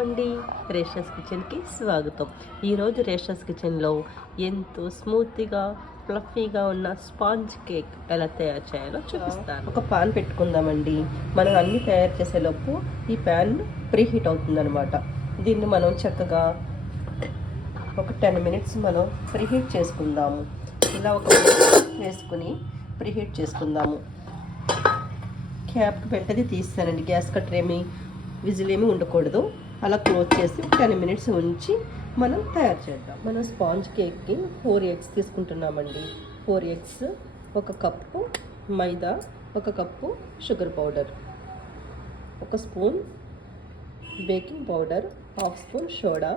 అండి, రేషస్ కిచెన్కి స్వాగతం. ఈరోజు రేషస్ కిచెన్లో ఎంతో స్మూత్గా ఫ్లఫీగా ఉన్న స్పాంజ్ కేక్ ఎలా తయారు చేయాలో చూపిస్తాను. ఒక పాన్ పెట్టుకుందామండి. మనం అన్నీ తయారు చేసేలోపు ఈ ప్యాన్ ప్రీహీట్ అవుతుందన్నమాట. దీన్ని మనం చక్కగా ఒక 10 మినిట్స్ మనం ప్రీహీట్ చేసుకుందాము. ఇలా ఒక వేసుకుని ప్రీహీట్ చేసుకుందాము. క్యాప్కి పెట్టది తీస్తానండి. గ్యాస్ కట్టర్ ఏమి విజిల్ ఏమి ఉండకూడదు. అలా క్లోజ్ చేసి 10 మినిట్స్ ఉంచి మనం తయారు చేద్దాం. మనం స్పాంజ్ కేక్కి 4 ఎగ్స్ తీసుకుంటున్నామండి. 4 eggs, 1 cup maida, 1 cup sugar powder, 1 spoon baking powder, 1/2 spoon soda,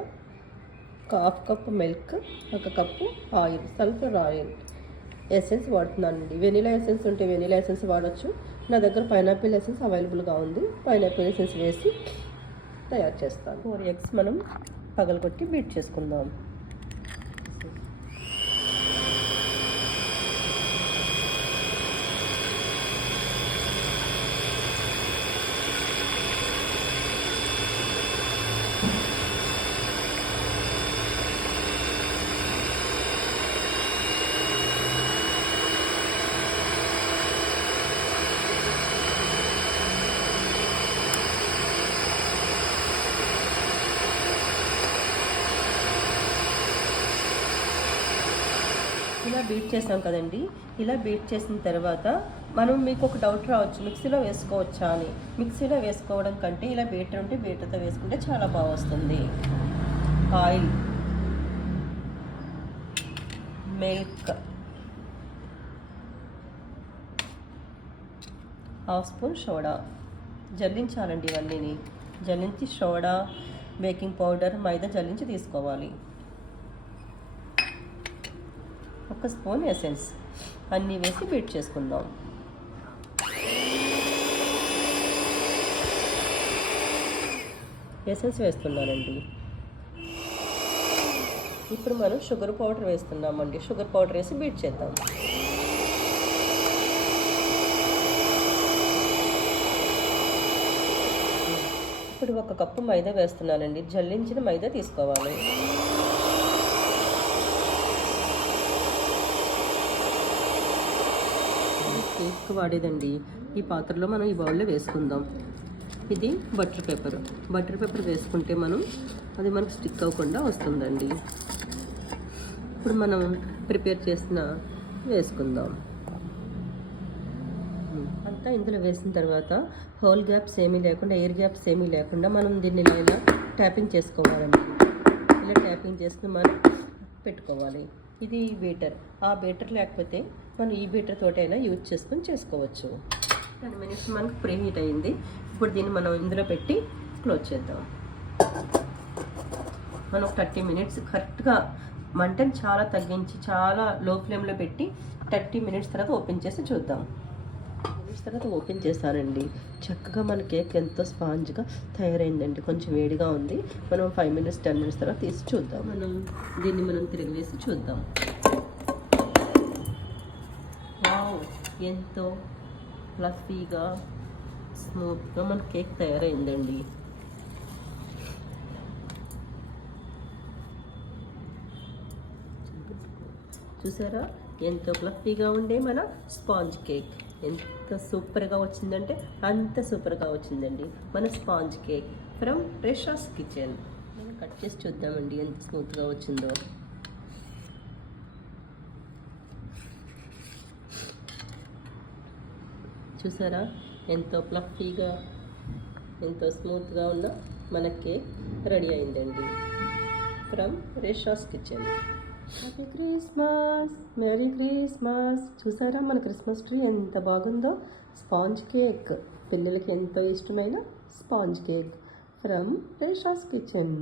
1/2 cup milk, 1 cup oil, sulphur oil. Essence వాడుతున్నానండి. వెనీలా ఎసెన్స్ ఉంటే వెనీలా ఎసెన్స్ వాడచ్చు. నా దగ్గర పైనాపిల్ ఎసెన్స్ అవైలబుల్గా ఉంది. పైనాపిల్ ఎసెన్స్ వేసి తయారు చేస్తాను. 4 ఎగ్స్ మనం పగలగొట్టి బీట్ చేసుకుందాం. ఇలా బీట్ చేసాం కదండి. ఇలా బీట్ చేసిన తర్వాత మనం మీకు ఒక డౌట్ రావచ్చు, మిక్సీలో వేసుకోవచ్చా అని. మిక్సీలో వేసుకోవడం కంటే ఇలా బీటర్ ఉంటే బీటర్తో వేసుకుంటే చాలా బాగా వస్తుంది. ఆయిల్, మిల్క్, 1/2 స్పూన్ సోడా, జల్లించాలండి. ఇవన్నీని జల్లించి సోడా, బేకింగ్ పౌడర్, మైదా జల్లించి తీసుకోవాలి. 1 స్పూన్ ఎసెన్స్ అన్నీ వేసి బీట్ చేసుకుందాం. ఎసెన్స్ వేస్తున్నానండి. ఇప్పుడు మనం షుగర్ పౌడర్ వేస్తున్నామండి. షుగర్ పౌడర్ వేసి బీట్ చేద్దాం. ఇప్పుడు 1 కప్పు మైదా వేస్తున్నానండి. జల్లించిన మైదా తీసుకోవాలి. కేక్ వాడేదండి. ఈ పాత్రలో మనం ఈ బౌల్లో వేసుకుందాం. ఇది బటర్ పేపర్ వేసుకుంటే అది మనకు స్టిక్ అవ్వకుండా వస్తుందండి. ఇప్పుడు మనం ప్రిపేర్ చేసిన వేసుకుందాం. అంతా ఇందులో వేసిన తర్వాత హోల్ గ్యాప్స్ ఏమీ లేకుండా, ఎయిర్ గ్యాప్స్ ఏమీ లేకుండా మనం దీన్ని ఇలా ట్యాపింగ్ చేసుకోవాలండి. ఇలా ట్యాపింగ్ చేసుకుని మనం పెట్టుకోవాలి. ఇది బీటర్. ఆ బీటర్ లేకపోతే మనం ఈ బీటర్ తోటైనా యూజ్ చేసుకుని చేసుకోవచ్చు. 10 మినిట్స్ మనకు ప్రీ హీట్ అయింది. ఇప్పుడు దీన్ని మనం ఇందులో పెట్టి క్లోజ్ చేద్దాం. మనం 30 మినిట్స్ కరెక్ట్గా మంటని చాలా తగ్గించి చాలా లో ఫ్లేమ్లో పెట్టి 30 మినిట్స్ తర్వాత ఓపెన్ చేసి చూద్దాం. తర్వాత ఓపెన్ చేస్తానండి. చక్కగా మన కేక్ ఎంతో స్పాంజ్గా తయారైందండి. కొంచెం వేడిగా ఉంది. మనం 5 మినిట్స్ 10 మినిట్స్ తర్వాత తీసి చూద్దాం. దీన్ని తిరగవేసి చూద్దాం. వావ్, ఎంతో ఫ్లఫీగా స్మూత్గా మన కేక్ తయారైందండి. చూసారా, ఎంతో ఫ్లఫీగా ఉండే మన స్పాంజ్ కేక్. ఎంత సూపర్గా వచ్చిందంటే అంత సూపర్గా వచ్చిందండి మన స్పాంజ్ కేక్ ఫ్రమ్ రేషస్ కిచెన్. మనం కట్ చేసి చూద్దామండి ఎంత స్మూత్గా వచ్చిందో. చూసారా, ఎంతో ఫ్లఫీగా ఎంతో స్మూత్గా ఉన్న మన కేక్ రెడీ అయిందండి ఫ్రమ్ రేషస్ kitchen. Happy Christmas, merry Christmas. చూసారా మన క్రిస్మస్ ట్రీ ఎంత బాగుందో. స్పాంజ్ కేక్, పిల్లలకి ఎంతో ఇష్టమైన స్పాంజ్ కేక్ ఫ్రమ్ రేషస్ కిచెన్.